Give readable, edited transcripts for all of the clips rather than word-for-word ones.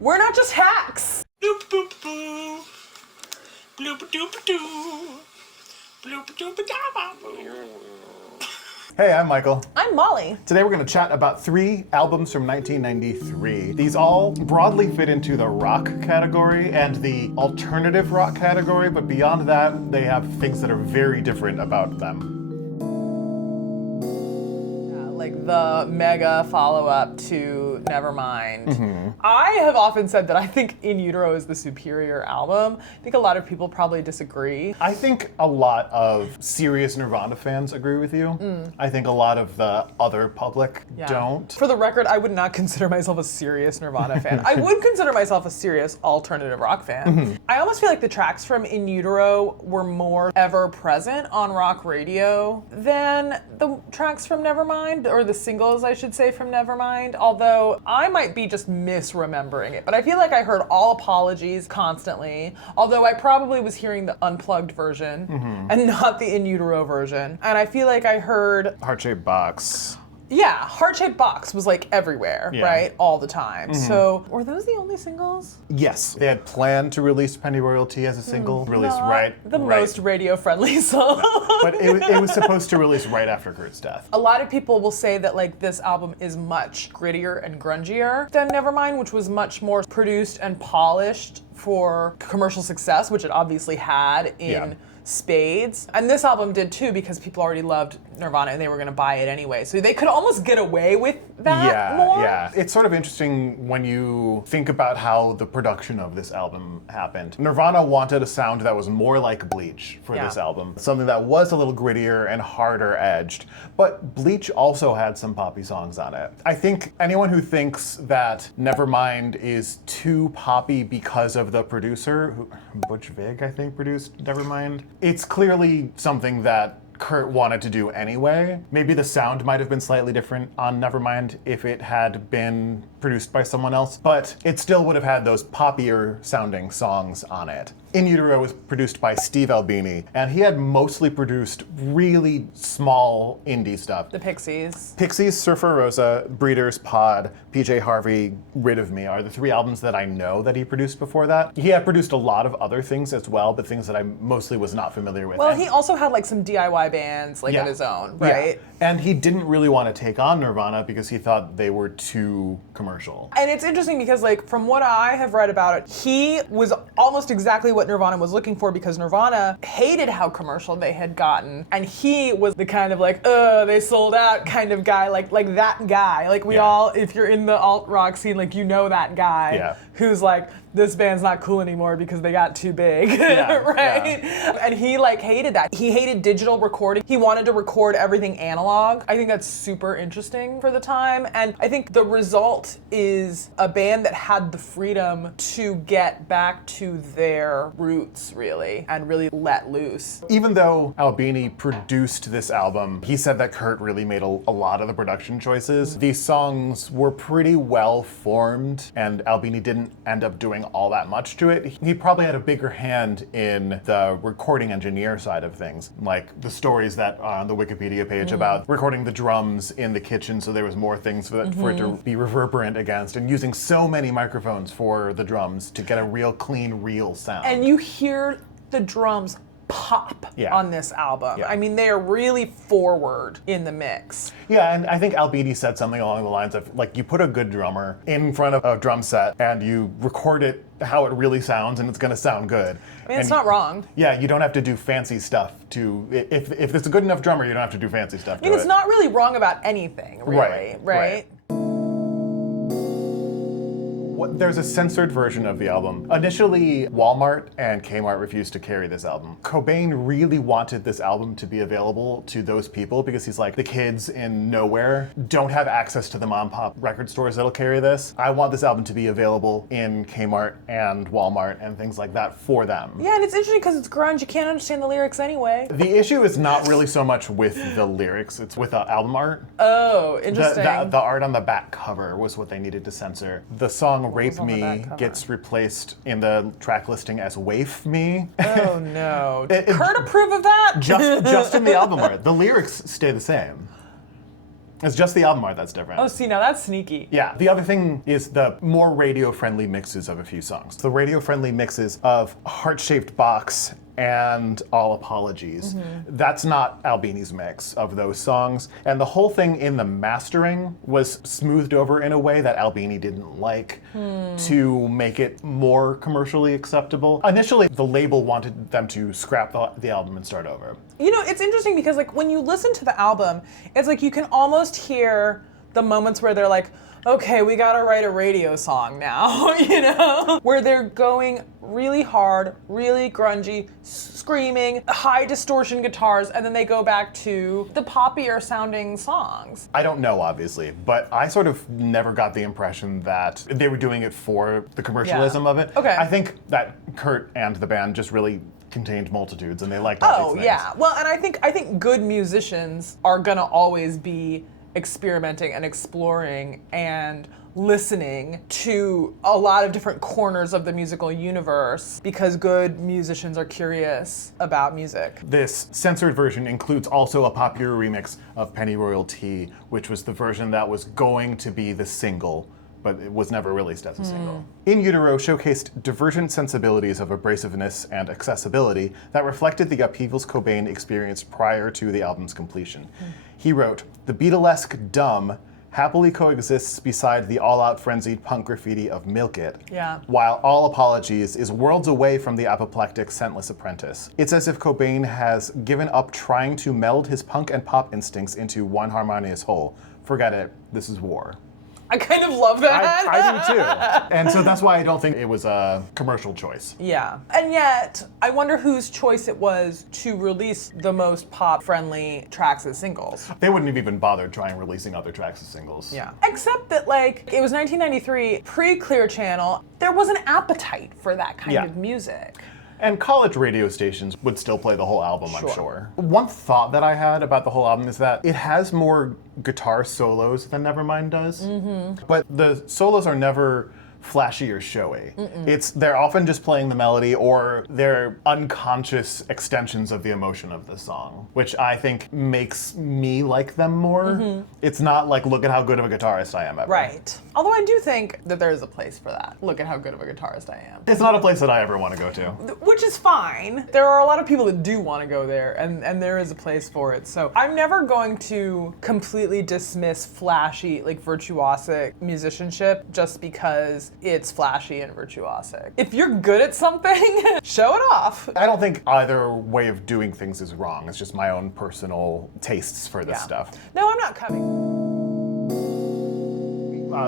we're not just hacks. Bloop boop boo. Bloop doop doo. Bloop doop da boo. Hey, I'm Michael. I'm Molly. Today we're going to chat about 3 albums from 1993. These all broadly fit into the rock category and the alternative rock category, but beyond that, they have things that are very different about them. Like the mega follow-up to Nevermind. I have often said that I think In Utero is the superior album. I think a lot of people probably disagree. I think a lot of serious Nirvana fans agree with you. I think a lot of the other public don't. For the record, I would not consider myself a serious Nirvana fan. I would consider myself a serious alternative rock fan. I almost feel like the tracks from In Utero were more ever present on rock radio than the tracks from Nevermind, or the singles, I should say, from Nevermind, although I might be just misremembering it. But I feel like I heard All Apologies constantly, although I probably was hearing the unplugged version and not the In Utero version. And I feel like I heard Heart-Shaped Box. Yeah, Heart-Shaped Box was like everywhere, Yeah. right? All the time. So, were those the only singles? Yes, they had planned to release Penny Royalty as a single, released Not the most radio-friendly song. But it was supposed to release right after Kurt's death. A lot of people will say that like this album is much grittier and grungier than Nevermind, which was much more produced and polished for commercial success, which it obviously had in spades. And this album did too, because people already loved Nirvana and they were going to buy it anyway. So they could almost get away with that more. Yeah. It's sort of interesting when you think about how the production of this album happened. Nirvana wanted a sound that was more like Bleach for this album. Something that was a little grittier and harder edged. But Bleach also had some poppy songs on it. I think anyone who thinks that Nevermind is too poppy because of the producer, Butch Vig, I think, produced Nevermind. It's clearly something that Kurt wanted to do anyway. Maybe the sound might have been slightly different on Nevermind if it had been produced by someone else, but it still would have had those poppier sounding songs on it. In Utero was produced by Steve Albini, and he had mostly produced really small indie stuff. The Pixies. Pixies, Surfer Rosa, Breeders, Pod, PJ Harvey, Rid of Me are the 3 albums that I know that he produced before that. He had produced a lot of other things as well, but things that I mostly was not familiar with. Well, he also had like some DIY bands like of his own, right? Yeah. And he didn't really want to take on Nirvana because he thought they were too commercial. And it's interesting because like from what I have read about it, he was almost exactly what Nirvana was looking for, because Nirvana hated how commercial they had gotten, and he was the kind of like, they sold out kind of guy, like that guy. Like we all, if you're in the alt rock scene, like you know that guy who's like, this band's not cool anymore because they got too big, right? And he like hated that. He hated digital recording. He wanted to record everything analog. I think that's super interesting for the time. And I think the result is a band that had the freedom to get back to their roots, really, and really let loose. Even though Albini produced this album, he said that Kurt really made a lot of the production choices. These songs were pretty well formed, and Albini didn't end up doing all that much to it. He probably had a bigger hand in the recording engineer side of things, like the stories that are on the Wikipedia page about recording the drums in the kitchen so there was more things for it to be reverberant against, and using so many microphones for the drums to get a real clean, real sound. And you hear the drums pop on this album. I mean, they are really forward in the mix. Yeah, and I think Albini said something along the lines of, like, you put a good drummer in front of a drum set and you record it how it really sounds, and it's going to sound good. I mean, it's not wrong. Yeah, you don't have to do fancy stuff to, if it's a good enough drummer, you don't have to do fancy stuff to I mean, it's not really wrong about anything, really, right? There's a censored version of the album. Initially, Walmart and Kmart refused to carry this album. Cobain really wanted this album to be available to those people because he's like, the kids in nowhere don't have access to the mom and pop record stores that'll carry this. I want this album to be available in Kmart and Walmart and things like that for them. Yeah, and it's interesting because it's grunge. You can't understand the lyrics anyway. The issue is not really so much with the lyrics, it's with the album art. Oh, interesting. The art on the back cover was what they needed to censor. The song Rape Me gets replaced in the track listing as Waif Me. Oh no. Did Kurt approve of that? Just in the album art. The lyrics stay the same. It's just the album art that's different. Oh, see, now that's sneaky. Yeah, the other thing is the more radio-friendly mixes of a few songs. The radio-friendly mixes of Heart-Shaped Box and All Apologies. That's not Albini's mix of those songs. And the whole thing in the mastering was smoothed over in a way that Albini didn't like to make it more commercially acceptable. Initially, the label wanted them to scrap the album and start over. You know, it's interesting because like when you listen to the album, it's like you can almost hear the moments where they're like, okay, we gotta write a radio song now, you know? Where they're going really hard, really grungy, screaming, high distortion guitars, and then they go back to the poppier sounding songs. I don't know, obviously, but I sort of never got the impression that they were doing it for the commercialism of it. Okay. I think that Kurt and the band just really contained multitudes and they liked all these things. Yeah. Well, and I think good musicians are gonna always be experimenting and exploring and listening to a lot of different corners of the musical universe because good musicians are curious about music. This censored version includes also a popular remix of Pennyroyal Tea, which was the version that was going to be the single, but it was never released as a single. In Utero showcased divergent sensibilities of abrasiveness and accessibility that reflected the upheavals Cobain experienced prior to the album's completion. He wrote, "The Beatlesque dumb happily coexists beside the all-out frenzied punk graffiti of Milk It, while All Apologies is worlds away from the apoplectic Scentless Apprentice. It's as if Cobain has given up trying to meld his punk and pop instincts into one harmonious whole. Forget it, this is war." I kind of love that. I do too. And so that's why I don't think it was a commercial choice. Yeah. And yet, I wonder whose choice it was to release the most pop-friendly tracks as singles. They wouldn't have even bothered trying releasing other tracks as singles. Yeah. Except that, like, it was 1993, pre-Clear Channel, there was an appetite for that kind of music. And college radio stations would still play the whole album, I'm sure. One thought that I had about the whole album is that it has more guitar solos than Nevermind does. But the solos are never flashy or showy. They're often just playing the melody or they're unconscious extensions of the emotion of the song, which I think makes me like them more. It's not like, look at how good of a guitarist I am ever. Right. Although I do think that there is a place for that. Look at how good of a guitarist I am. It's not a place that I ever want to go to. Which is fine. There are a lot of people that do want to go there, and there is a place for it. So I'm never going to completely dismiss flashy, like virtuosic musicianship just because it's flashy and virtuosic. If you're good at something, show it off. I don't think either way of doing things is wrong. It's just my own personal tastes for this stuff. No, I'm not coming.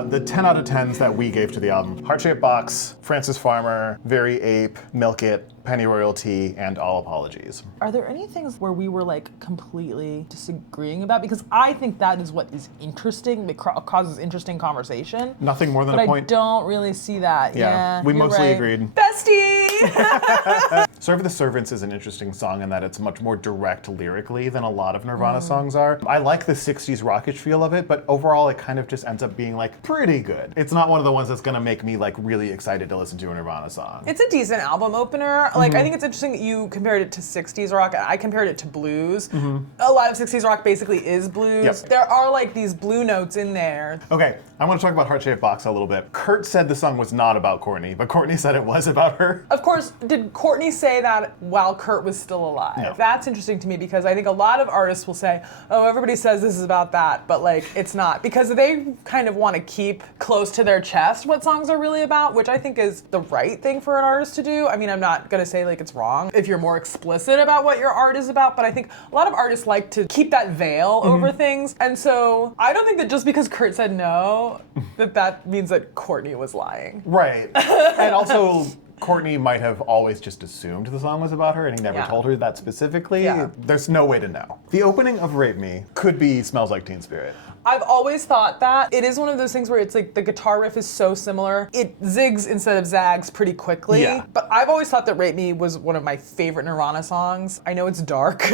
The 10 out of 10s that we gave to the album: Heart-Shaped Box, Francis Farmer, Very Ape, Milk It, Pennyroyal Tea, and All Apologies. Are there any things where we were like completely disagreeing about? Because I think that is what is interesting, that causes interesting conversation. Nothing more than a point. But I don't really see that. Yeah, we mostly right. agreed. Bestie! Serve the Servants is an interesting song in that it's much more direct lyrically than a lot of Nirvana songs are. I like the 60s rockish feel of it, but overall it kind of just ends up being like pretty good. It's not one of the ones that's gonna make me like really excited to listen to a Nirvana song. It's a decent album opener. Like, I think it's interesting that you compared it to 60s rock. I compared it to blues. A lot of 60s rock basically is blues. There are like these blue notes in there. Okay, I want to talk about Heart-Shaped Box a little bit. Kurt said the song was not about Courtney, but Courtney said it was about her. Of course, did Courtney say that while Kurt was still alive? No. That's interesting to me because I think a lot of artists will say, oh, everybody says this is about that, but like it's not. Because they kind of want to keep close to their chest what songs are really about, which I think is the right thing for an artist to do. I mean, I'm not going to say like it's wrong if you're more explicit about what your art is about, but I think a lot of artists like to keep that veil over things. And so I don't think that just because Kurt said no, that means that Courtney was lying. Right. And also, Courtney might have always just assumed the song was about her and he never told her that specifically. There's no way to know. The opening of Rape Me could be Smells Like Teen Spirit. I've always thought that. It is one of those things where it's like the guitar riff is so similar. It zigs instead of zags pretty quickly. Yeah. But I've always thought that Rape Me was one of my favorite Nirvana songs. I know it's dark.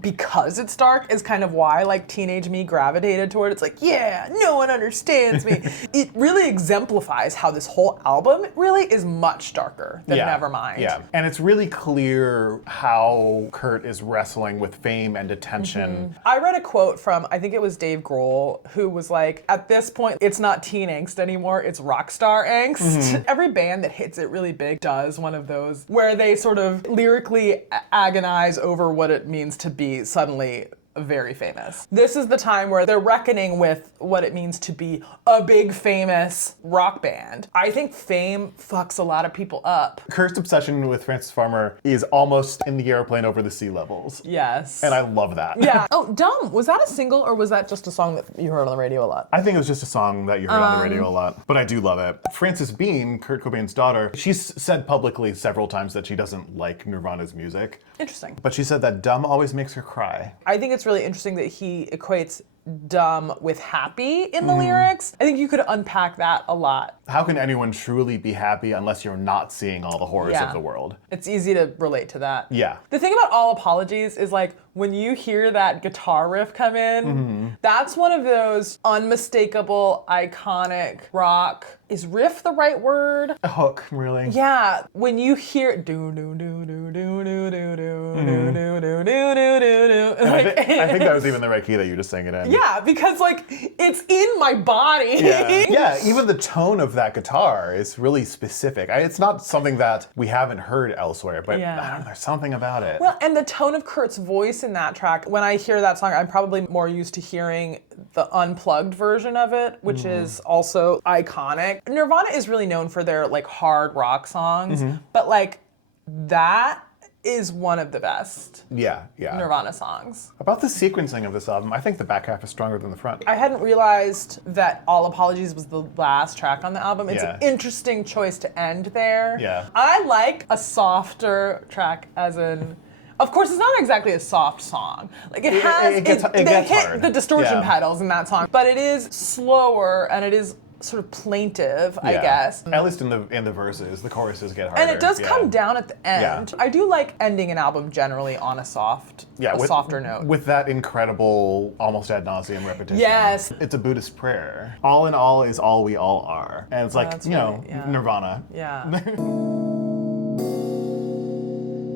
Because it's dark is kind of why like teenage me gravitated toward it. It's like, yeah, no one understands me. It really exemplifies how this whole album really is much darker than Nevermind. Yeah, and it's really clear how Kurt is wrestling with fame and attention. I read a quote from, I think it was Dave Grohl article who was like, at this point, it's not teen angst anymore, it's rock star angst. Every band that hits it really big does one of those where they sort of lyrically agonize over what it means to be suddenly very famous. This is the time where they're reckoning with what it means to be a big famous rock band. I think fame fucks a lot of people up. Kurt's obsession with Frances Farmer is almost in the airplane over the sea levels. Yes. And I love that. Yeah. Oh, Dumb. Was that a single or was that just a song that you heard on the radio a lot? I think it was just a song that you heard on the radio a lot, but I do love it. Frances Bean, Kurt Cobain's daughter, she's said publicly several times that she doesn't like Nirvana's music. Interesting. But she said that Dumb always makes her cry. I think it's really interesting that he equates dumb with happy in the lyrics. I think you could unpack that a lot. How can anyone truly be happy unless you're not seeing all the horrors of the world? It's easy to relate to that. Yeah. The thing about All Apologies is like when you hear that guitar riff come in, that's one of those unmistakable, iconic rock. Is riff the right word? A hook, really. Yeah, when you hear do do do do do do do do do do do do do do. I think that was even the right key that you just sang it in. Yeah, because like it's in my body. Yeah, even the tone of that guitar is really specific. It's not something that we haven't heard elsewhere, but I don't know, there's something about it. Well, and the tone of Kurt's voice in that track, when I hear that song, I'm probably more used to hearing the unplugged version of it, which is also iconic. Nirvana is really known for their like hard rock songs, but like that is one of the best Nirvana songs. About the sequencing of this album, I think the back half is stronger than the front. I hadn't realized that All Apologies was the last track on the album. It's an interesting choice to end there. Yeah. I like a softer track as in... Of course, it's not exactly a soft song. Like it has, it gets they hit hard. the distortion pedals in that song, but it is slower and it is sort of plaintive, I guess. At least in the verses, the choruses get harder. And it does come down at the end. Yeah. I do like ending an album generally on a softer note. With that incredible, almost ad nauseum repetition. Yes. It's a Buddhist prayer. All in all is all we all are. And it's like, That's Nirvana. Yeah.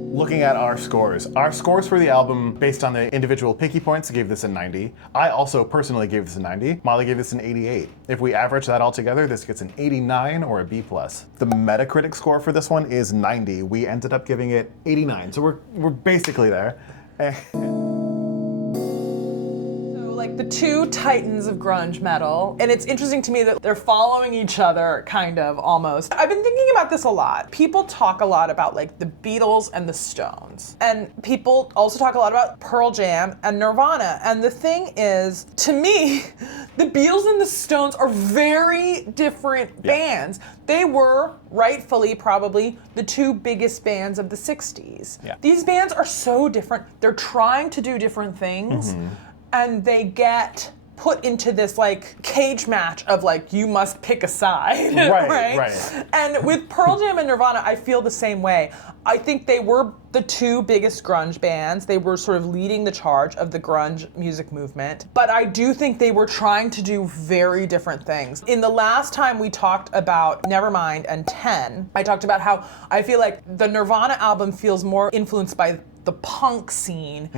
Looking at our scores for the album based on the individual picky points gave this a 90. I also personally gave this a 90. Molly gave this an 88. If we average that all together, this gets an 89 or a B+. The Metacritic score for this one is 90. We ended up giving it 89, so we're basically there. Like the two titans of grunge metal, and it's interesting to me that they're following each other, kind of, almost. I've been thinking about this a lot. People talk a lot about like the Beatles and the Stones, and people also talk a lot about Pearl Jam and Nirvana, and the thing is, to me, the Beatles and the Stones are very different bands. They were, rightfully, probably the two biggest bands of the 60s. Yeah. These bands are so different. They're trying to do different things. And they get put into this like cage match of like, you must pick a side, right? And with Pearl Jam and Nirvana, I feel the same way. I think they were the two biggest grunge bands. They were sort of leading the charge of the grunge music movement. But I do think they were trying to do very different things. In the last time we talked about Nevermind and 10, I talked about how I feel like the Nirvana album feels more influenced by the punk scene,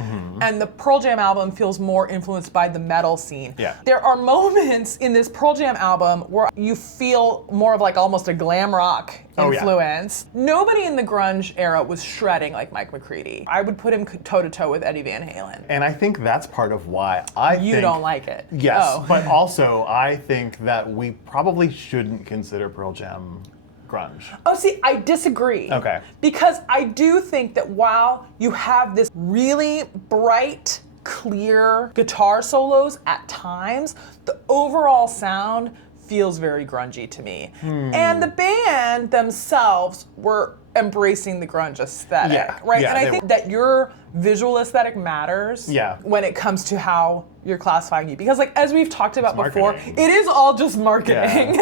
and the Pearl Jam album feels more influenced by the metal scene. There are moments in this Pearl Jam album where you feel more of like almost a glam rock influence. Nobody in the grunge era was shredding like Mike McCready. I would put him toe-to-toe with Eddie Van Halen. And I think that's part of why I think... You don't like it. Yes, but also I think that we probably shouldn't consider Pearl Jam grunge. Oh, see, I disagree. Okay. Because I do think that while you have this really bright, clear guitar solos at times, the overall sound feels very grungy to me. And the band themselves were embracing the grunge aesthetic, right? And I think that your visual aesthetic matters when it comes to how you're classifying you. Because like, as we've talked about before, it is all just marketing.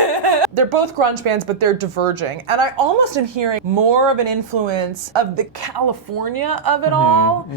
They're both grunge bands, but they're diverging. And I almost am hearing more of an influence of the California of it all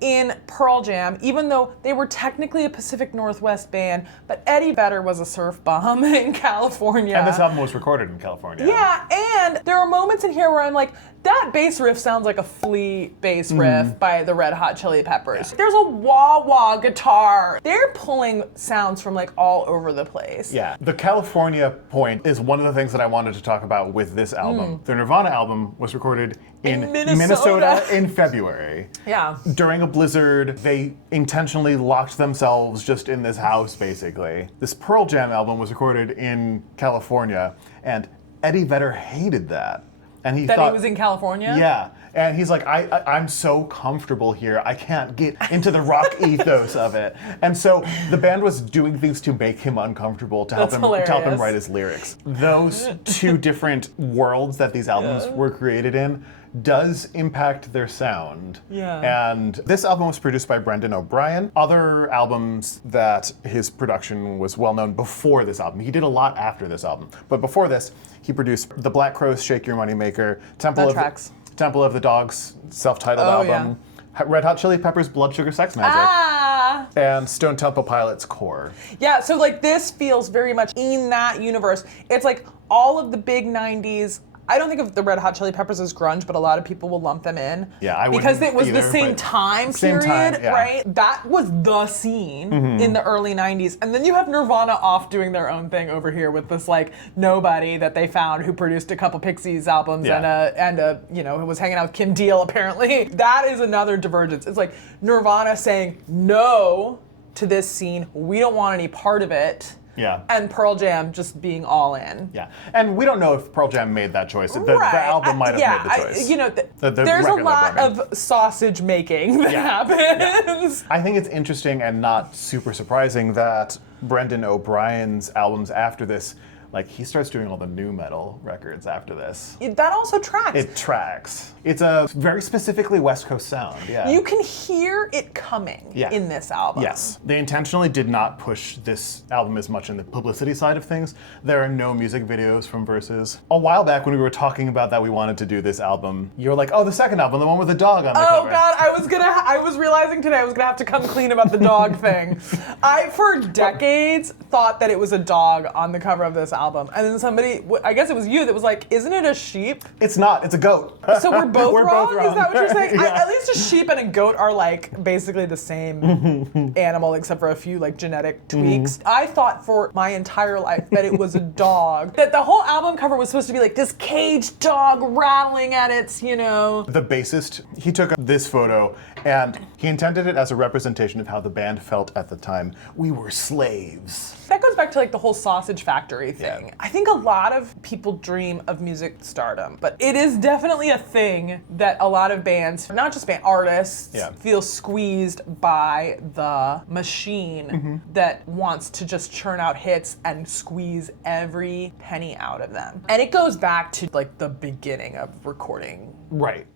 in Pearl Jam, even though they were technically a Pacific Northwest band, but Eddie Vedder was a surf bum in California. And this album was recorded in California. Yeah, and there are moments in here where I'm like, That bass riff sounds like a Flea bass riff by the Red Hot Chili Peppers. Yeah. There's a wah-wah guitar. They're pulling sounds from like all over the place. Yeah, the California point is one of the things that I wanted to talk about with this album. The Nirvana album was recorded in Minnesota in February. Yeah. During a blizzard, they intentionally locked themselves just in this house, basically. This Pearl Jam album was recorded in California, and Eddie Vedder hated that. And he thought he was in California? Yeah. And he's like, I'm so comfortable here. I can't get into the rock ethos of it. And so the band was doing things to make him uncomfortable to help him write his lyrics. Those two different worlds that these albums were created in does impact their sound. Yeah. And this album was produced by Brendan O'Brien. Other albums that his production was well known before this album. He did a lot after this album. But before this, he produced The Black Crowes' Shake Your Money Maker, Temple of the Dogs self-titled album, Red Hot Chili Peppers' Blood Sugar Sex Magic, and Stone Temple Pilots' Core. Yeah, so like this feels very much in that universe. It's like all of the big 90s. I don't think of the Red Hot Chili Peppers as grunge, but a lot of people will lump them in. Yeah, I wouldn't because it was either, the same time period, yeah. right? That was the scene in the early 90s. And then you have Nirvana off doing their own thing over here with this like nobody that they found who produced a couple Pixies albums and a who was hanging out with Kim Deal apparently. That is another divergence. It's like Nirvana saying no to this scene. We don't want any part of it. Yeah. And Pearl Jam just being all in. Yeah. And we don't know if Pearl Jam made that choice. The album might have made the choice. There's a lot of sausage making that happens. Yeah. I think it's interesting and not super surprising that Brendan O'Brien's albums after this, like he starts doing all the nu metal records after this. That also tracks. It tracks. It's a very specifically West Coast sound, yeah. You can hear it coming in this album. Yes. They intentionally did not push this album as much in the publicity side of things. There are no music videos from Versus. A while back when we were talking about that we wanted to do this album, you were like, oh, the second album, the one with the dog on the cover. Oh God, I was realizing today I was gonna have to come clean about the dog thing. I, for decades, thought that it was a dog on the cover of this album. And then somebody, I guess it was you, that was like, isn't it a sheep? It's not, it's a goat. So we're both wrong? Is that what you're saying? Yeah. At least a sheep and a goat are like basically the same animal except for a few like genetic tweaks. I thought for my entire life that it was a dog. That the whole album cover was supposed to be like this caged dog rattling at its, The bassist, he took this photo and he intended it as a representation of how the band felt at the time. We were slaves. That goes back to like the whole Sausage Factory thing. Yeah. I think a lot of people dream of music stardom, but it is definitely a thing that a lot of bands, not just artists, feel squeezed by the machine that wants to just churn out hits and squeeze every penny out of them. And it goes back to like the beginning of recording. Right.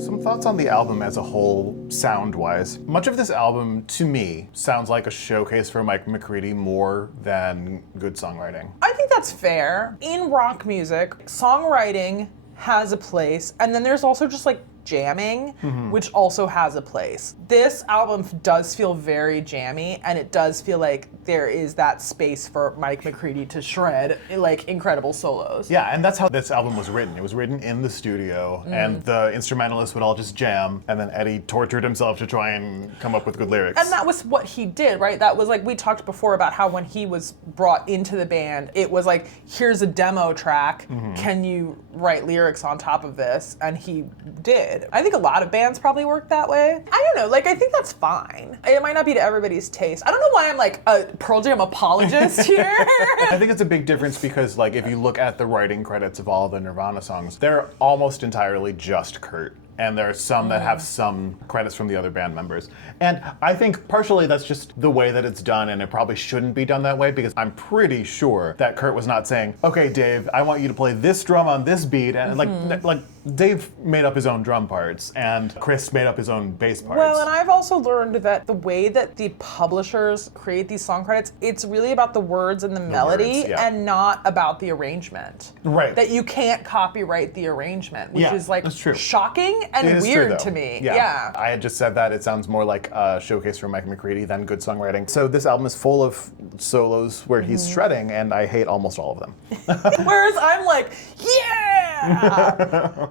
Some thoughts on the album as a whole, sound-wise. Much of this album, to me, sounds like a showcase for Mike McCready more than good songwriting. I think that's fair. In rock music, songwriting has a place, and then there's also just like jamming, which also has a place. This album does feel very jammy, and it does feel like there is that space for Mike McCready to shred like incredible solos. Yeah, and that's how this album was written. It was written in the studio, and the instrumentalists would all just jam, and then Eddie tortured himself to try and come up with good lyrics. And that was what he did, right? That was like, we talked before about how when he was brought into the band, it was like, here's a demo track, can you write lyrics on top of this? And he did. I think a lot of bands probably work that way. I don't know, like I think that's fine. It might not be to everybody's taste. I don't know why I'm like a Pearl Jam apologist here. I think it's a big difference because like if you look at the writing credits of all the Nirvana songs, they're almost entirely just Kurt. And there are some that have some credits from the other band members. And I think partially that's just the way that it's done, and it probably shouldn't be done that way because I'm pretty sure that Kurt was not saying, okay, Dave, I want you to play this drum on this beat, and like Dave made up his own drum parts, and Chris made up his own bass parts. Well, and I've also learned that the way that the publishers create these song credits, it's really about the words and the melody, words, yeah. and not about the arrangement. Right. That you can't copyright the arrangement, which Yeah, is like that's true. shocking It and is true, weird though. to me. Yeah. I had just said that. It sounds more like a showcase from Mike McCready than good songwriting. So this album is full of solos where he's shredding, and I hate almost all of them. Whereas I'm like, yeah!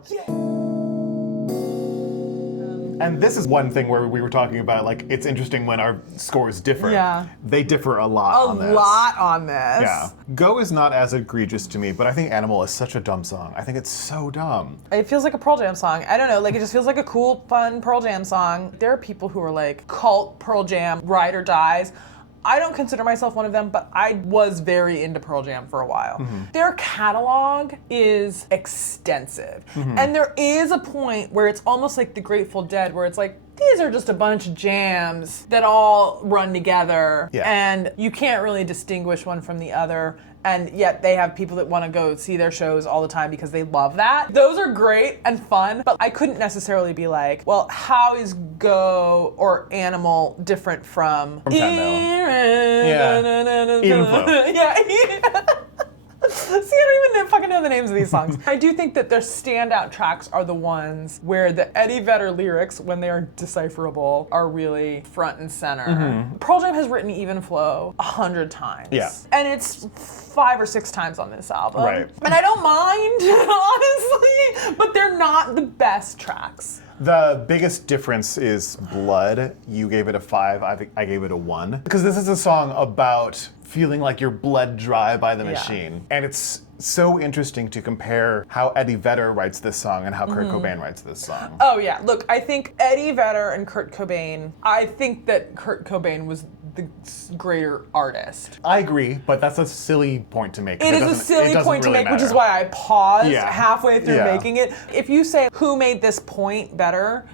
And this is one thing where we were talking about, like, it's interesting when our scores differ. Yeah. They differ a lot on this. A lot on this. Yeah. Go is not as egregious to me, but I think Animal is such a dumb song. I think it's so dumb. It feels like a Pearl Jam song. I don't know, like it just feels like a cool, fun Pearl Jam song. There are people who are like cult Pearl Jam, ride or dies. I don't consider myself one of them, but I was very into Pearl Jam for a while. Their catalog is extensive. And there is a point where it's almost like the Grateful Dead, where it's like, these are just a bunch of jams that all run together, and you can't really distinguish one from the other. And yet they have people that want to go see their shows all the time because they love that. Those are great and fun, but I couldn't necessarily be like, well, how is Go or Animal different from Yeah. Even Flow. Yeah. See, I don't even fucking know the names of these songs. I do think that their standout tracks are the ones where the Eddie Vedder lyrics, when they are decipherable, are really front and center. Pearl Jam has written Even Flow 100 times. Yeah. And it's 5 or 6 times on this album. Right. And I don't mind, honestly, but they're not the best tracks. The biggest difference is Blood. You gave it a 5, I gave it a 1. Because this is a song about feeling like you're bled dry by the machine. And it's so interesting to compare how Eddie Vedder writes this song and how Kurt Cobain writes this song. Oh yeah, look, I think Eddie Vedder and Kurt Cobain, I think that Kurt Cobain was the greater artist. I agree, but that's a silly point to make. It is a silly point to make, which is why I paused halfway through making it. If you say, who made this point better?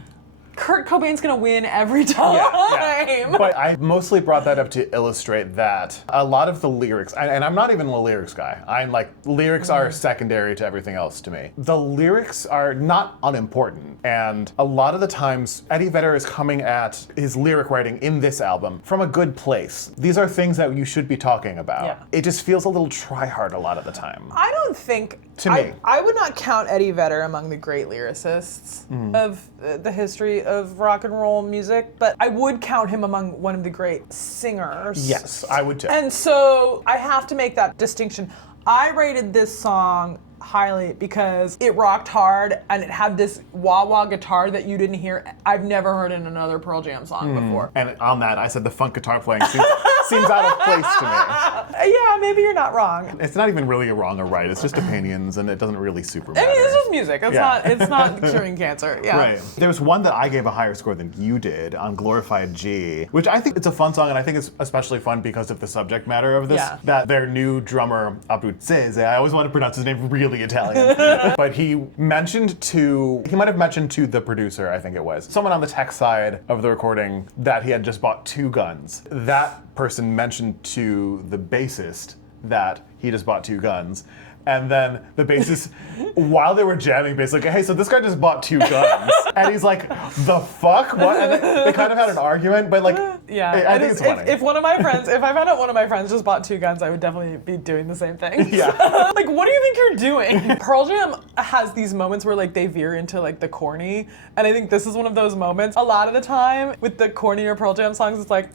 Kurt Cobain's gonna win every time. Yeah. But I mostly brought that up to illustrate that a lot of the lyrics, and I'm not even a lyrics guy. I'm like, lyrics are secondary to everything else to me. The lyrics are not unimportant, and a lot of the times Eddie Vedder is coming at his lyric writing in this album from a good place. These are things that you should be talking about. Yeah. It just feels a little try-hard a lot of the time. I don't think, To me. I would not count Eddie Vedder among the great lyricists of the history of rock and roll music, but I would count him among one of the great singers. Yes, I would too. And so I have to make that distinction. I rated this song highly because it rocked hard and it had this wah-wah guitar that you didn't hear. I've never heard in another Pearl Jam song before. And on that, I said the funk guitar playing seems out of place to me. Yeah, maybe you're not wrong. It's not even really a wrong or right. It's just opinions, and it doesn't really super matter. I mean, it's just music. It's not curing cancer. Yeah. Right. There's one that I gave a higher score than you did on Glorified G, which I think it's a fun song, and I think it's especially fun because of the subject matter of this. Yeah. That their new drummer, Abruzzese, I always want to pronounce his name really Italian, but he might have mentioned to the producer, I think it was, someone on the tech side of the recording, that he had just bought 2 guns. That person mentioned to the bassist that he just bought 2 guns. And then the bassist, while they were jamming, basically, hey, so this guy just bought 2 guns. And he's like, the fuck? What? And they kind of had an argument, but like, yeah. I think it's funny. If I found out one of my friends just bought 2 guns, I would definitely be doing the same thing. Yeah. Like, what do you think you're doing? Pearl Jam has these moments where like they veer into like the corny, and I think this is one of those moments. A lot of the time with the cornier Pearl Jam songs, it's like,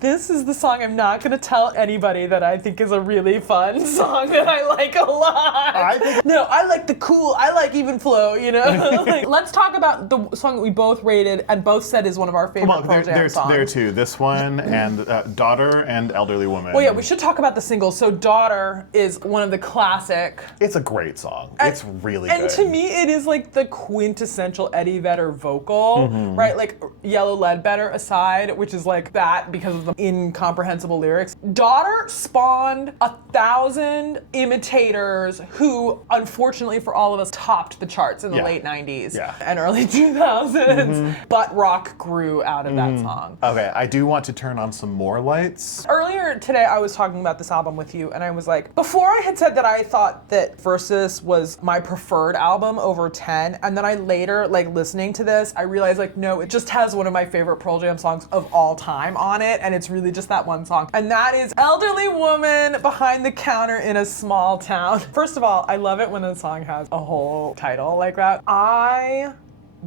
this is the song I'm not going to tell anybody that I think is a really fun song that I like a lot. I like the cool, I like Even Flow, you know? Like, let's talk about the song that we both rated and both said is one of our favorite Pearl Jam songs. There are 2. This one and Daughter and Elderly Woman. Well, yeah, we should talk about the singles. So Daughter is one of the classic. It's a great song. It's really good. And to me, it is like the quintessential Eddie Vedder vocal, right? Like Yellow Ledbetter aside, which is like that because of of the incomprehensible lyrics. Daughter spawned 1,000 imitators who, unfortunately for all of us, topped the charts in the late 90s and early 2000s. But rock grew out of that song. Okay, I do want to turn on some more lights. Earlier today, I was talking about this album with you, and I was like, before I had said that I thought that Versus was my preferred album over 10, and then I later, like, listening to this, I realized, like, no, it just has one of my favorite Pearl Jam songs of all time on it, and it's really just that one song. And that is Elderly Woman Behind the Counter in a Small Town. First of all, I love it when a song has a whole title like that. I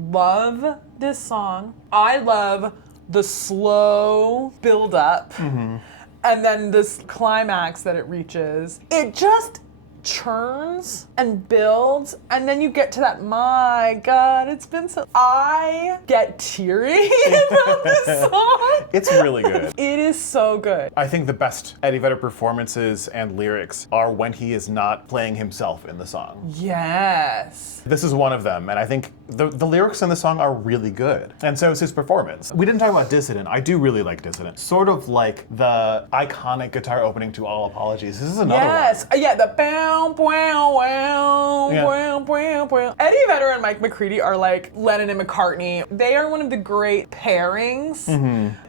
love this song. I love the slow build up and then this climax that it reaches. It just churns and builds, and then you get to that, my God, it's been so... I get teary about this song. It's really good. It is so good. I think the best Eddie Vedder performances and lyrics are when he is not playing himself in the song. Yes. This is one of them, and I think the lyrics in the song are really good, and so is his performance. We didn't talk about Dissident. I do really like Dissident. Sort of like the iconic guitar opening to All Apologies. This is another one. Yeah, the bow, bow, wow, bow, bow, bow. Eddie Vedder and Mike McCready are like Lennon and McCartney. They are one of the great pairings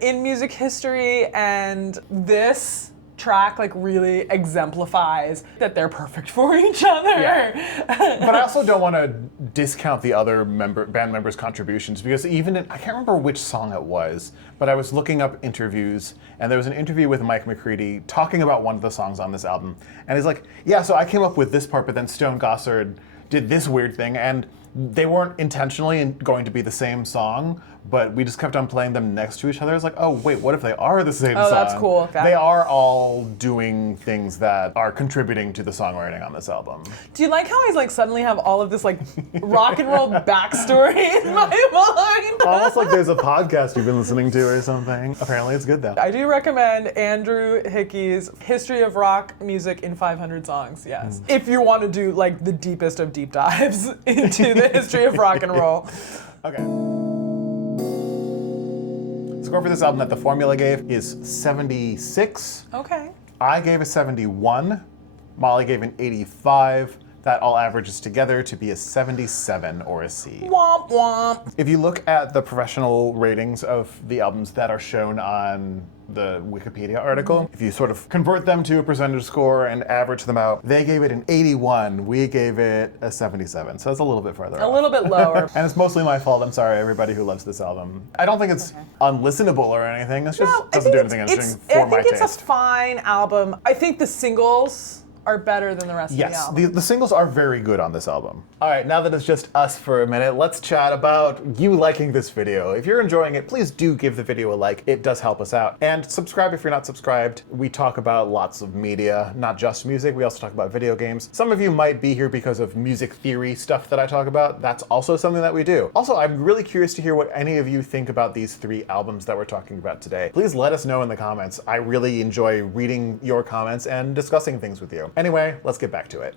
in music history, and this track like really exemplifies that they're perfect for each other. But I also don't want to discount the other band members' contributions, because even I can't remember which song it was, but I was looking up interviews, and there was an interview with Mike McCready talking about one of the songs on this album, and he's like, yeah, so I came up with this part, but then Stone Gossard did this weird thing, and they weren't intentionally going to be the same song, but we just kept on playing them next to each other. It's like, oh wait, what if they are the same song? Oh, that's cool. They are all doing things that are contributing to the songwriting on this album. Do you like how I like suddenly have all of this like rock and roll backstory in my mind? Almost like there's a podcast you've been listening to or something. Apparently it's good though. I do recommend Andrew Hickey's History of Rock Music in 500 Songs, yes. If you want to do like the deepest of deep dives into the history of rock and roll. Okay. Score for this album that the Formula gave is 76. Okay. I gave a 71. Molly gave an 85. That all averages together to be a 77 or a C. Womp womp. If you look at the professional ratings of the albums that are shown on the Wikipedia article, if you sort of convert them to a percentage score and average them out, they gave it an 81. We gave it a 77. So it's a little bit further off. A little bit lower. And it's mostly my fault. I'm sorry, everybody who loves this album. I don't think it's unlistenable or anything. It's just doesn't do anything interesting for my taste. I think it's a fine album. I think the singles are better than the rest of the album. Yes, the singles are very good on this album. All right, now that it's just us for a minute, let's chat about you liking this video. If you're enjoying it, please do give the video a like. It does help us out. And subscribe if you're not subscribed. We talk about lots of media, not just music. We also talk about video games. Some of you might be here because of music theory stuff that I talk about. That's also something that we do. Also, I'm really curious to hear what any of you think about these 3 albums that we're talking about today. Please let us know in the comments. I really enjoy reading your comments and discussing things with you. Anyway, let's get back to it.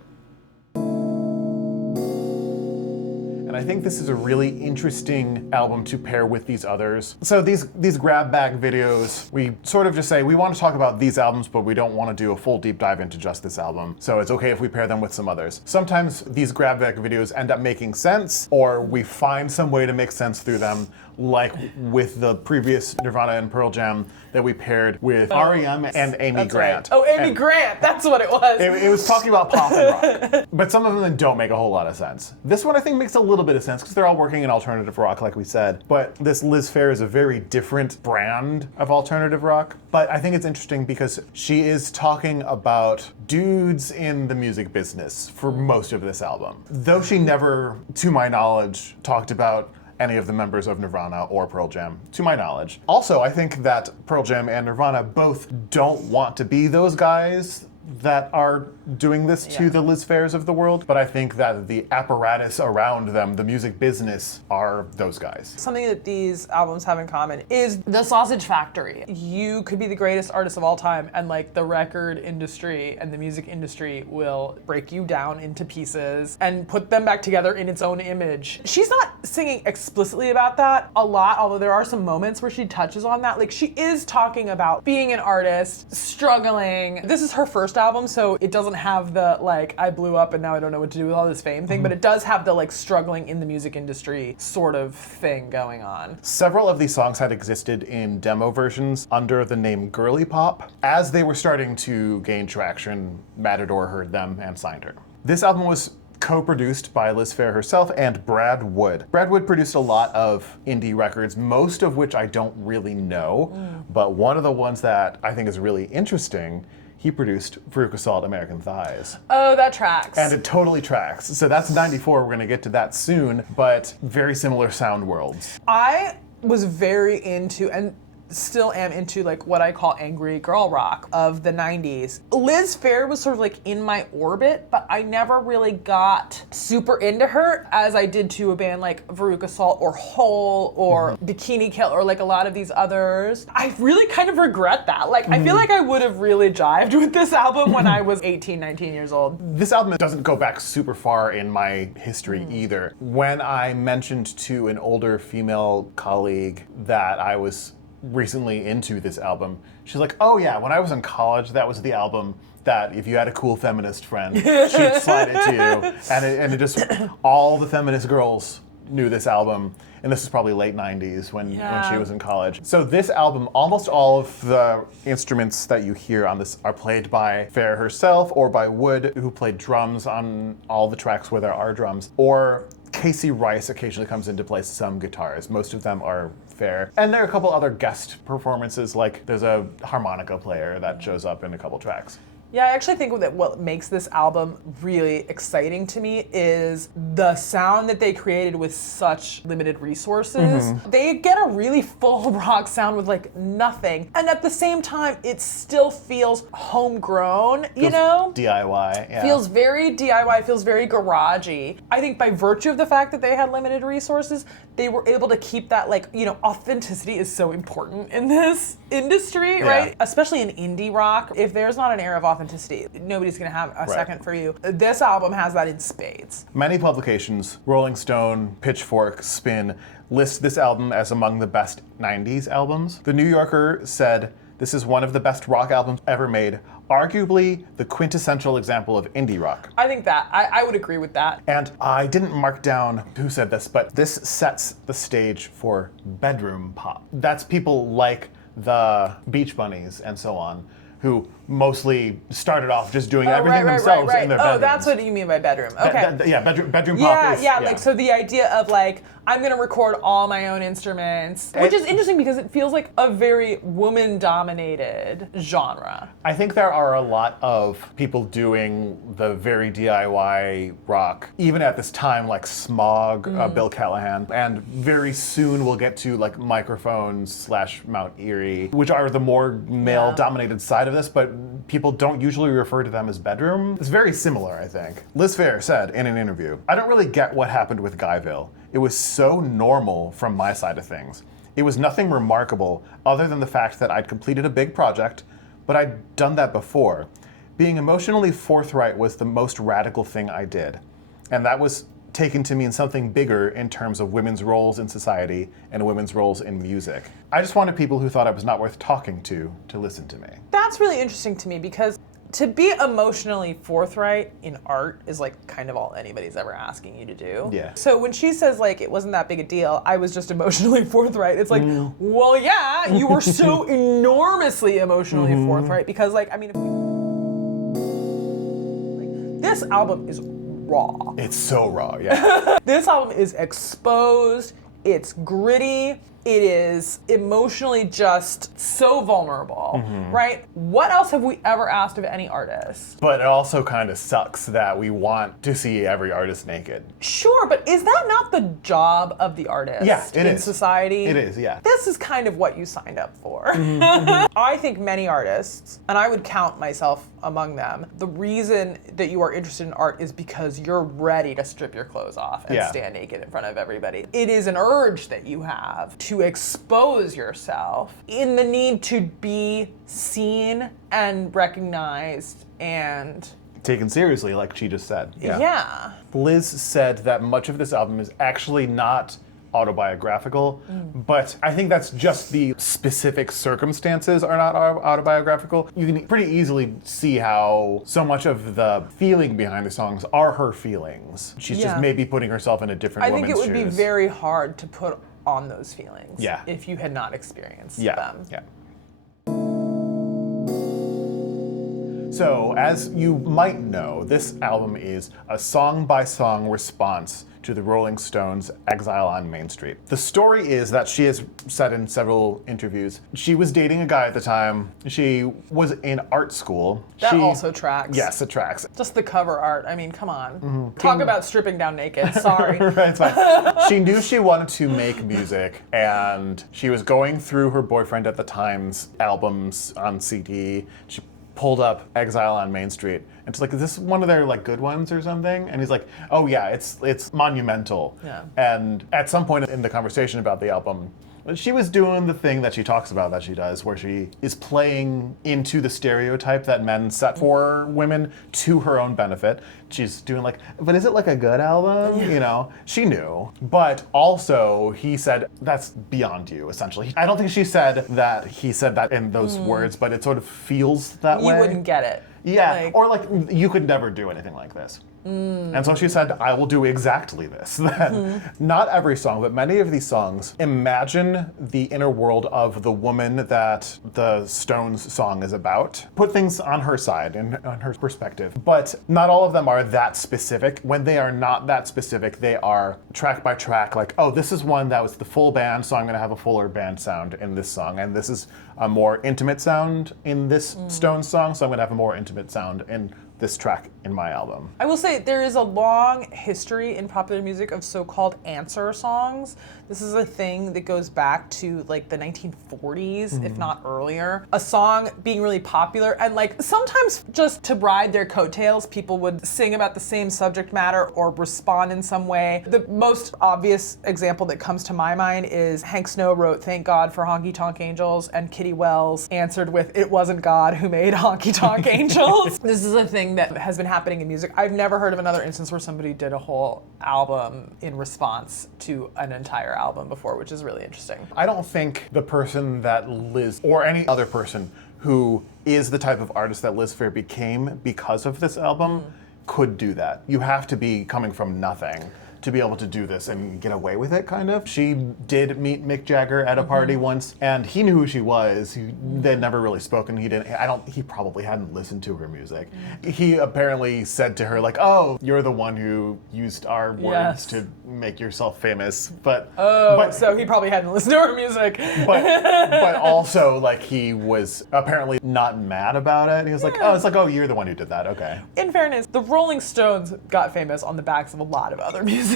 And I think this is a really interesting album to pair with these others. So these grab bag videos, we sort of just say, we want to talk about these albums, but we don't want to do a full deep dive into just this album. So it's okay if we pair them with some others. Sometimes these grab bag videos end up making sense, or we find some way to make sense through them, like with the previous Nirvana and Pearl Jam that we paired with R.E.M. and Amy Grant. Right. Oh, Amy Grant, that's what it was. It was talking about pop and rock. But some of them don't make a whole lot of sense. This one I think makes a little bit of sense because they're all working in alternative rock, like we said. But this Liz Phair is a very different brand of alternative rock. But I think it's interesting because she is talking about dudes in the music business for most of this album. Though she never, to my knowledge, talked about any of the members of Nirvana or Pearl Jam, to my knowledge. Also, I think that Pearl Jam and Nirvana both don't want to be those guys that are doing this to the Liz Phairs of the world, but I think that the apparatus around them, the music business, are those guys. Something that these albums have in common is the sausage factory. You could be the greatest artist of all time, and like the record industry and the music industry will break you down into pieces and put them back together in its own image. She's not singing explicitly about that a lot, although there are some moments where she touches on that. Like, she is talking about being an artist, struggling. This is her first album, so it doesn't have the like, I blew up and now I don't know what to do with all this fame thing, but it does have the like struggling in the music industry sort of thing going on. Several of these songs had existed in demo versions under the name Girly Pop. As they were starting to gain traction, Matador heard them and signed her. This album was co-produced by Liz Phair herself and Brad Wood. Brad Wood produced a lot of indie records, most of which I don't really know, but one of the ones that I think is really interesting, he produced Veruca Salt, American Thighs. Oh, that tracks. And it totally tracks. So that's 94, we're gonna get to that soon, but very similar sound worlds. I was very into, and still am into, like what I call angry girl rock of the 90s. Liz Phair was sort of like in my orbit, but I never really got super into her as I did to a band like Veruca Salt or Hole or Bikini Kill or like a lot of these others. I really kind of regret that. Like, I feel like I would have really jived with this album when I was 18, 19 years old. This album doesn't go back super far in my history either. When I mentioned to an older female colleague that I was recently into this album, she's like, oh yeah, when I was in college, that was the album that if you had a cool feminist friend, she'd slide it to you. And it just, all the feminist girls knew this album. And this is probably late 90s when she was in college. So this album, almost all of the instruments that you hear on this are played by Phair herself or by Wood, who played drums on all the tracks where there are drums, or Casey Rice occasionally comes in to play some guitars. Most of them are Phair. And there are a couple other guest performances, like there's a harmonica player that shows up in a couple tracks. Yeah, I actually think that what makes this album really exciting to me is the sound that they created with such limited resources. They get a really full rock sound with like nothing. And at the same time, it still feels homegrown, you know? DIY, yeah. Feels very DIY, feels very garagey. I think by virtue of the fact that they had limited resources, they were able to keep that, like, you know, authenticity is so important in this industry, right? Especially in indie rock. If there's not an air of authenticity, nobody's gonna have a second for you. This album has that in spades. Many publications, Rolling Stone, Pitchfork, Spin, list this album as among the best 90s albums. The New Yorker said, this is one of the best rock albums ever made, arguably the quintessential example of indie rock. I think that, I would agree with that. And I didn't mark down who said this, but this sets the stage for bedroom pop. That's people like the Beach Bunnies and so on, who mostly started off just doing everything themselves in their bedrooms. Oh, that's what you mean by bedroom. Okay. Bedroom pop is... Yeah, like, so the idea of like, I'm gonna record all my own instruments, which is interesting because it feels like a very woman-dominated genre. I think there are a lot of people doing the very DIY rock, even at this time, like Smog, Bill Callahan, and very soon we'll get to like Microphones / Mount Erie, which are the more male-dominated side of this, but people don't usually refer to them as bedroom. It's very similar, I think. Liz Phair said in an interview, I don't really get what happened with Guyville. It was so normal from my side of things. It was nothing remarkable other than the fact that I'd completed a big project, but I'd done that before. Being emotionally forthright was the most radical thing I did. And that was taken to mean something bigger in terms of women's roles in society and women's roles in music. I just wanted people who thought I was not worth talking to listen to me. That's really interesting to me because to be emotionally forthright in art is like kind of all anybody's ever asking you to do. Yeah. So when she says like it wasn't that big a deal, I was just emotionally forthright, it's like, well, yeah, you were so enormously emotionally forthright because like, I mean, like, this album is raw. It's so raw, yeah. This album is exposed, it's gritty, it is emotionally just so vulnerable. well, right? What else have we ever asked of any artist? But it also kind of sucks that we want to see every artist naked. Sure, but is that not the job of the artist Yeah, it in is. society? It is, yeah. This is kind of what you signed up for. I think many artists, and I would count myself among them, the reason that you are interested in art is because you're ready to strip your clothes off and stand naked in front of everybody. It is an urge that you have to expose yourself in the need to be seen and recognized and Taken seriously, like she just said. yeah. Liz said that much of this album is actually not autobiographical, but I think that's just the specific circumstances are not autobiographical. You can pretty easily see how so much of the feeling behind the songs are her feelings. She's just maybe putting herself in a different I think woman's it would be shoes. very hard to put on those feelings Yeah. if you had not experienced Yeah, them. yeah. So, as you might know, this album is a song-by-song response to the Rolling Stones' Exile on Main Street. The story is that she has said in several interviews, she was dating a guy at the time, she was in art school. That also tracks. Yes, it tracks. Just the cover art. I mean, come on. Talk about stripping down naked. Sorry. Right, it's fine. She knew she wanted to make music, and she was going through her boyfriend at the time's albums on CD. She pulled up Exile on Main Street, and she's like, is this one of their like good ones or something? And he's like, oh yeah, it's monumental. Yeah. And at some point in the conversation about the album, she was doing the thing that she talks about that she does, where she is playing into the stereotype that men set for women to her own benefit. She's doing like, but is it like a good album? You know, she knew. But also, he said, that's beyond you, essentially. I don't think she said that he said that in those words, but it sort of feels that way. You wouldn't get it. Yeah, or like, you could never do anything like this. And so she said, I will do exactly this. Not every song, but many of these songs imagine the inner world of the woman that the Stones song is about. Put things on her side and on her perspective. But not all of them are that specific. When they are not that specific, they are track by track, like, oh, this is one that was the full band, so I'm gonna have a fuller band sound in this song. And this is a more intimate sound in this Stones song, so I'm gonna have a more intimate sound in this track in my album. I will say there is a long history in popular music of so-called answer songs. This is a thing that goes back to like the 1940s, if not earlier. A song being really popular and like sometimes just to ride their coattails, people would sing about the same subject matter or respond in some way. The most obvious example that comes to my mind is Hank Snow wrote Thank God for Honky Tonk Angels and Kitty Wells answered with It Wasn't God Who Made Honky Tonk Angels. This is a thing that has been happening in music. I've never heard of another instance where somebody did a whole album in response to an entire album before, which is really interesting. I don't think the person that Liz, or any other person who is the type of artist that Liz Phair became because of this album, could do that. You have to be coming from nothing to be able to do this and get away with it, kind of. She did meet Mick Jagger at a party once, and he knew who she was. They'd never really spoken. He probably hadn't listened to her music. He apparently said to her, like, oh, you're the one who used our words to make yourself famous, but so he probably hadn't listened to her music. but also, like, he was apparently not mad about it. He was like, oh, you're the one who did that, okay. In fairness, the Rolling Stones got famous on the backs of a lot of other musicians.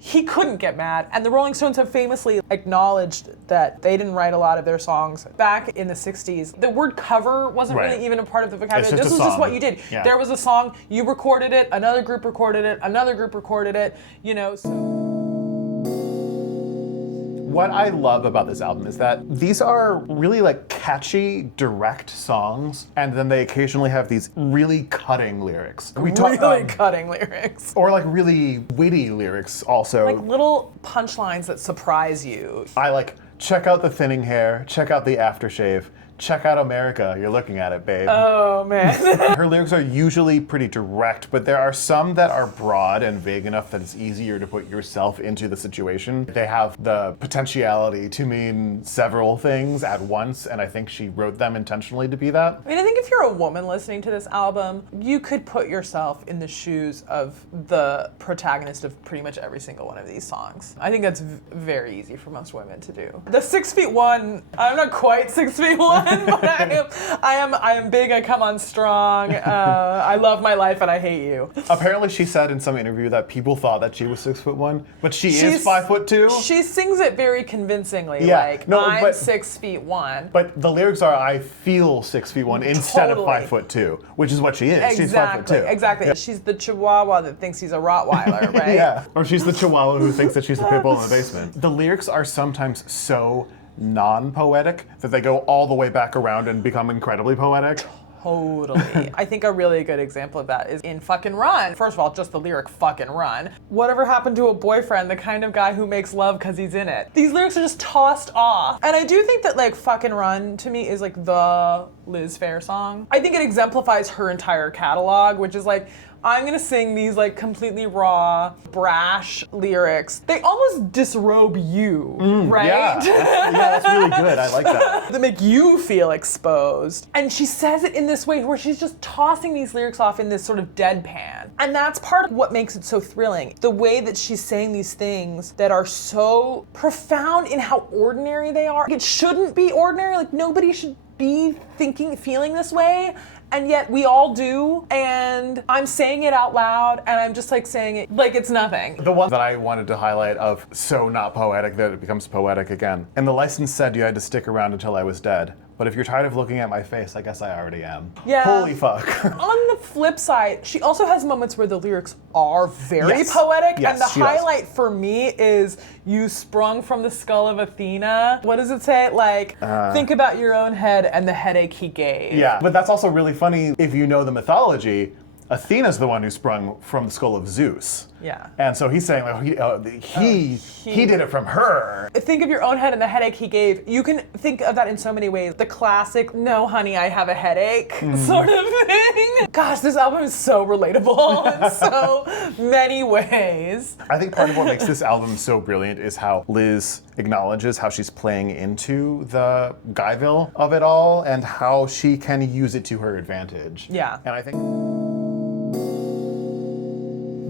He couldn't get mad, and the Rolling Stones have famously acknowledged that they didn't write a lot of their songs. Back in the 60s, the word cover wasn't really even a part of the vocabulary. This was just what you did. Yeah. There was a song, you recorded it, another group recorded it, another group recorded it, you know, so. What I love about this album is that these are really like catchy, direct songs, and then they occasionally have these really cutting lyrics. Cutting lyrics. Or like really witty lyrics also. Like little punchlines that surprise you. I like, check out the thinning hair, check out the aftershave, check out America, you're looking at it, babe. Oh, man. Her lyrics are usually pretty direct, but there are some that are broad and vague enough that it's easier to put yourself into the situation. They have the potentiality to mean several things at once, and I think she wrote them intentionally to be that. I mean, I think if you're a woman listening to this album, you could put yourself in the shoes of the protagonist of pretty much every single one of these songs. I think that's very easy for most women to do. The 6'1", I'm not quite 6'1", But I am big, I come on strong, I love my life and I hate you. Apparently she said in some interview that people thought that she was 6'1", but she's 5'2". She sings it very convincingly, Yeah, like, no, I'm but- 6'1". But the lyrics are, I feel 6'1" instead Totally. of 5'2", which is what she is. She's 5'2". Exactly. Yeah. She's the chihuahua that thinks he's a Rottweiler, right? Yeah, or she's the chihuahua who thinks that she's the pit bull in the basement. The lyrics are sometimes so non-poetic that they go all the way back around and become incredibly poetic. Totally. I think a really good example of that is in Fucking Run. First of all, just the lyric Fucking Run. Whatever happened to a boyfriend, the kind of guy who makes love because he's in it. These lyrics are just tossed off. And I do think that like Fucking Run to me is like the Liz Phair song. I think it exemplifies her entire catalog, which is like, I'm gonna sing these like completely raw, brash lyrics. They almost disrobe you, right? Yeah, that's really good. I like that. That make you feel exposed. And she says it in this way where she's just tossing these lyrics off in this sort of deadpan. And that's part of what makes it so thrilling. The way that she's saying these things that are so profound in how ordinary they are. It shouldn't be ordinary, like nobody should be feeling this way. And yet we all do, and I'm saying it out loud, and I'm just like saying it like it's nothing. The one that I wanted to highlight of so not poetic that it becomes poetic again. And the license said you had to stick around until I was dead. But if you're tired of looking at my face, I guess I already am. Yeah. Holy fuck. On the flip side, she also has moments where the lyrics are very Yes. poetic, Yes, and the she does. highlight for me is "You sprung from the skull of Athena." What does it say? Like, think about your own head and the headache he gave. Yeah, but that's also really funny if you know the mythology. Athena's the one who sprung from the skull of Zeus. Yeah. And so he's saying like he did it from her. Think of your own head and the headache he gave. You can think of that in so many ways. The classic, no honey, I have a headache sort of thing. Gosh, this album is so relatable in so many ways. I think part of what makes this album so brilliant is how Liz acknowledges how she's playing into the Guyville of it all and how she can use it to her advantage. Yeah. And I think...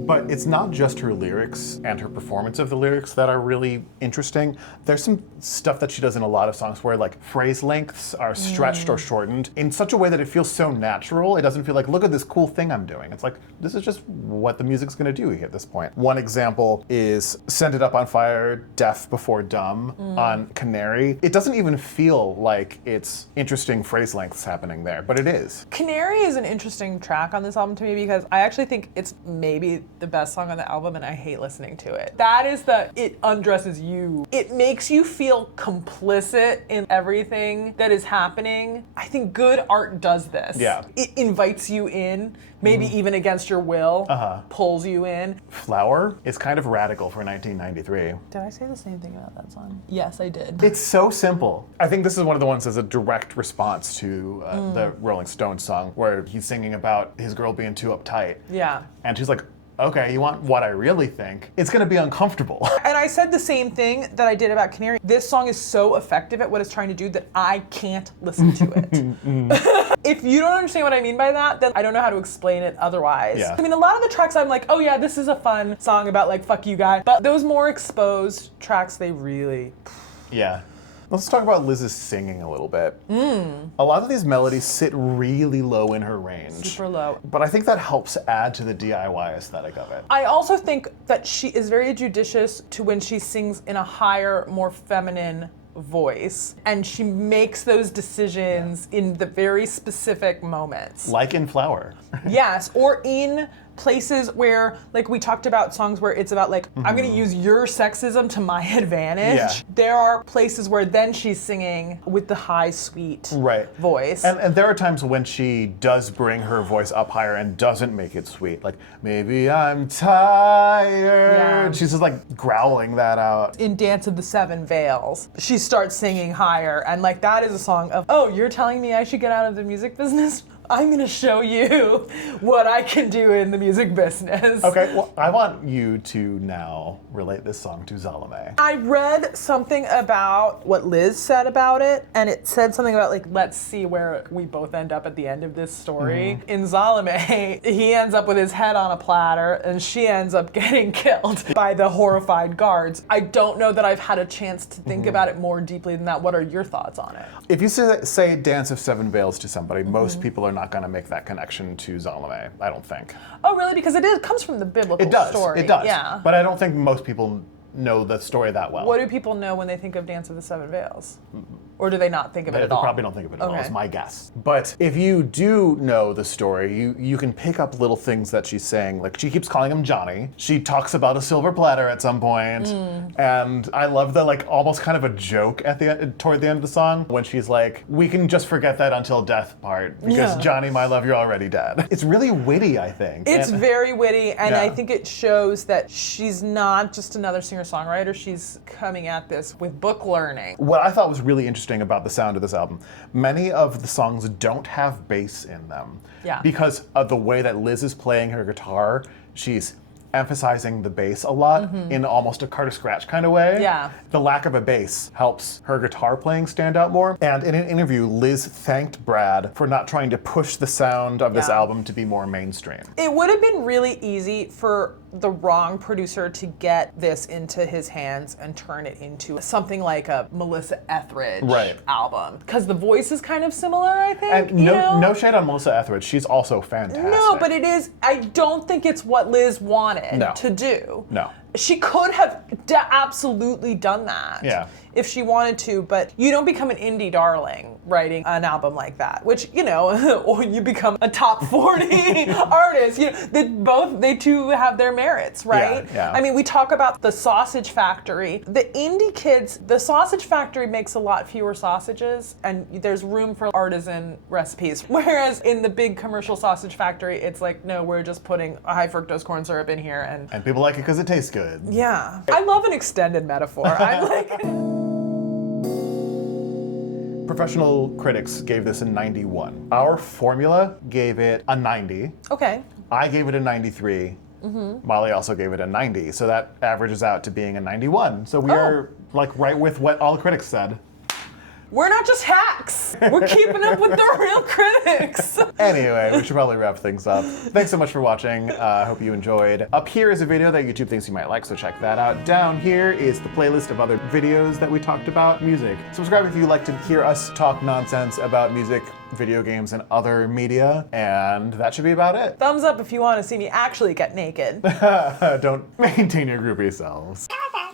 But it's not just her lyrics and her performance of the lyrics that are really interesting. There's some stuff that she does in a lot of songs where like phrase lengths are stretched or shortened in such a way that it feels so natural. It doesn't feel like, look at this cool thing I'm doing. It's like, this is just what the music's gonna do at this point. One example is Send It Up on Fire, Deaf Before Dumb on Canary. It doesn't even feel like it's interesting phrase lengths happening there, but it is. Canary is an interesting track on this album to me because I actually think it's maybe the best song on the album and I hate listening to it. That is it undresses you. It makes you feel complicit in everything that is happening. I think good art does this. Yeah. It invites you in, maybe even against your will, pulls you in. Flower is kind of radical for 1993. Did I say the same thing about that song? Yes, I did. It's so simple. I think this is one of the ones that's a direct response to the Rolling Stones song where he's singing about his girl being too uptight. Yeah. And she's like, okay, you want what I really think? It's gonna be uncomfortable. And I said the same thing that I did about Canary. This song is so effective at what it's trying to do that I can't listen to it. If you don't understand what I mean by that, then I don't know how to explain it otherwise. Yeah. I mean, a lot of the tracks I'm like, oh yeah, this is a fun song about like, fuck you guy. But those more exposed tracks, they really... Yeah. Let's talk about Liz's singing a little bit. A lot of these melodies sit really low in her range. Super low. But I think that helps add to the DIY aesthetic of it. I also think that she is very judicious to when she sings in a higher, more feminine voice. And she makes those decisions in the very specific moments. Like in Flower. Yes, or in places where, like we talked about songs where it's about like, I'm gonna use your sexism to my advantage. Yeah. There are places where then she's singing with the high, sweet voice. And there are times when she does bring her voice up higher and doesn't make it sweet. Like, maybe I'm tired. Yeah. She's just like growling that out. In Dance of the Seven Veils, she starts singing higher, and like that is a song of, oh, you're telling me I should get out of the music business? I'm gonna show you what I can do in the music business. Okay, well, I want you to now relate this song to Salome. I read something about what Liz said about it, and it said something about like, let's see where we both end up at the end of this story. In Salome, he ends up with his head on a platter, and she ends up getting killed by the horrified guards. I don't know that I've had a chance to think about it more deeply than that. What are your thoughts on it? If you say Dance of Seven Veils to somebody, most people are not going to make that connection to Salome, I don't think. Oh, really? Because comes from the biblical story. It does. Yeah. But I don't think most people know the story that well. What do people know when they think of Dance of the Seven Veils? Or do they not think of it They at all? probably don't think of it at all, Okay. is my guess. But if you do know the story, you can pick up little things that she's saying. Like, she keeps calling him Johnny. She talks about a silver platter at some point. And I love the, like, almost kind of a joke at toward the end of the song when she's like, we can just forget that until death part. Because Yeah. Johnny, my love, you're already dead. It's really witty, I think. It's very witty, and Yeah. I think it shows that she's not just another singer-songwriter. She's coming at this with book learning. What I thought was really interesting about the sound of this album, many of the songs don't have bass in them. Yeah. Because of the way that Liz is playing her guitar, she's emphasizing the bass a lot in almost a Carter Scratch kind of way. Yeah. The lack of a bass helps her guitar playing stand out more. And in an interview, Liz thanked Brad for not trying to push the sound of this Yeah. album to be more mainstream. It would have been really easy for the wrong producer to get this into his hands and turn it into something like a Melissa Etheridge album. Because the voice is kind of similar, I think. And you know? no shade on Melissa Etheridge, she's also fantastic. No, but it is, I don't think it's what Liz wanted No. to do. No. She could have absolutely done that if she wanted to, but you don't become an indie darling writing an album like that, which, you know, or you become a top 40 artist. You know, they too have their merits, right? Yeah. I mean, we talk about the Sausage Factory. The indie kids, the Sausage Factory makes a lot fewer sausages, and there's room for artisan recipes. Whereas in the big commercial Sausage Factory, it's like, no, we're just putting a high fructose corn syrup in here, And people like it because it tastes good. yeah. I love an extended metaphor. I like. Professional critics gave this a 91. Our formula gave it a 90. Okay. I gave it a 93. Molly also gave it a 90. So that averages out to being a 91. So we are like right with what all the critics said. We're not just hacks. We're keeping up with the real critics. Anyway, we should probably wrap things up. Thanks so much for watching. I hope you enjoyed. Up here is a video that YouTube thinks you might like, so check that out. Down here is the playlist of other videos that we talked about music. Subscribe if you like to hear us talk nonsense about music, video games, and other media. And that should be about it. Thumbs up if you want to see me actually get naked. Don't maintain your groupie selves. Bye-bye.